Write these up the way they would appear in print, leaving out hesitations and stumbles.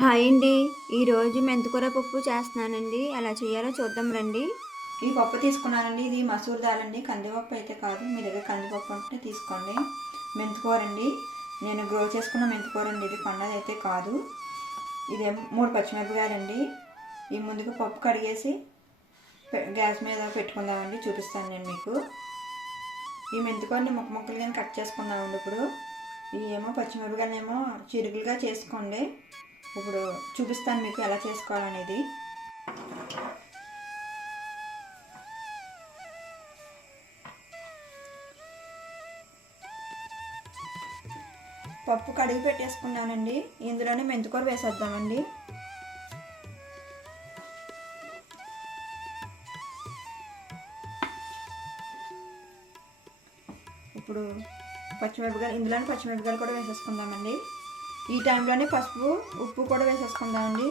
Hi అండి. ఈరోజు మెంతికూర పప్పు చేస్తున్నానండి. ఎలా చేయాలో చూద్దాం రండి. ఈ పప్పు తీసుకున్నానండి. ఇది మసూర్ దాల్ అండి, కందిపప్పు అయితే కాదు. మీ దగ్గర కందిపప్పు ఉంటే తీసుకోండి. మెంతికూర అండి, నేను గ్రో చేసుకున్న మెంతికూర అండి. ఇది కొన్నది అయితే కాదు. ఇది 3 పచ్చిమిరపకాయలండి. ఈ ముందుకు పప్పు కడిగేసి గ్యాస్ మీద పెట్టుకుందామండి. చూపిస్తాను నేను మీకు. ఈ మెంతికూరని ముక్కలుగా కట్ చేసుకుందామండి. ఇప్పుడు ఈ పచ్చిమిరపకాయలేమో చిరుగులుగా చేసుకోండి. ఇప్పుడు చూపిస్తాను మీకు ఎలా చేసుకోవాలనేది. పప్పు కడిగి పెట్టేసుకున్నానండి. ఇందులోనే మెంతికూర వేసేద్దామండి. ఇప్పుడు ఇందులోనే పచ్చిమిరపకాయలు కూడా వేసేసుకుందామండి. ఈ టైంలోనే పసుపు, ఉప్పు కూడా వేసేసుకుందామండి.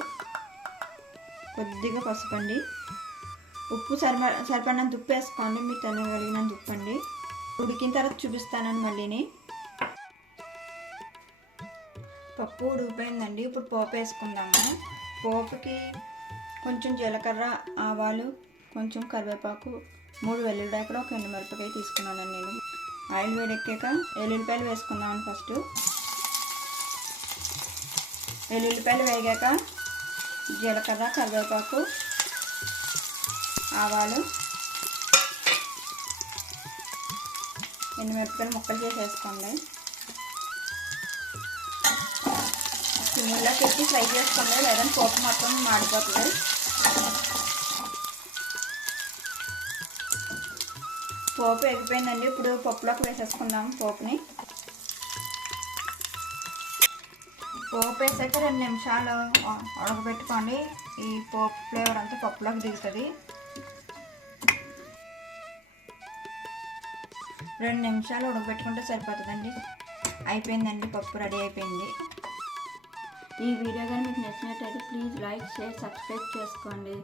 కొద్దిగా పసుపు అండి. ఉప్పు సరిపడినంత ఉప్పు వేసుకోండి. మీకు తినగలిగినంత ఉప్పు అండి. ఉడికిన తర్వాత చూపిస్తానండి మళ్ళీని. పప్పు ఉడికిపోయిందండి. ఇప్పుడు పోపు వేసుకుందాము. పోపుకి కొంచెం జీలకర్ర, ఆవాలు, కొంచెం కరివేపాకు, 3 వెల్లుల్లిపాయలు, ఒక ఎండుమిరపకాయ తీసుకున్నానండి నేను. ఆయిల్ వేడెక్కాక వెల్లుల్లిపాయలు వేసుకుందామని ఫస్ట్. వెల్లుల్లిపాయలు వేగాక జీలకర్ర, కరివేపాకు, ఆవాలు, ఎండుమిరపకాయలు ముక్కలు చేసి వేసుకోండి. సిమ్లో పెట్టి ఫ్రై చేసుకోండి, లేదంటే పోపు మొత్తం మాడిపోతుంది. పోపు ఎగిపోయిందండి. ఇప్పుడు పప్పులోకి వేసేసుకుందాం పోపుని. పోపు వేసాక 2 నిమిషాలు ఉడకబెట్టుకోండి. ఈ పోపు ఫ్లేవర్ అంతా పప్పులోకి దిగుతుంది. 2 నిమిషాలు ఉడకబెట్టుకుంటే సరిపోతుందండి. అయిపోయిందండి, పప్పు రెడీ అయిపోయింది. ఈ వీడియో కానీ మీకు నచ్చినట్టయితే ప్లీజ్ లైక్, షేర్, సబ్స్క్రైబ్ చేసుకోండి.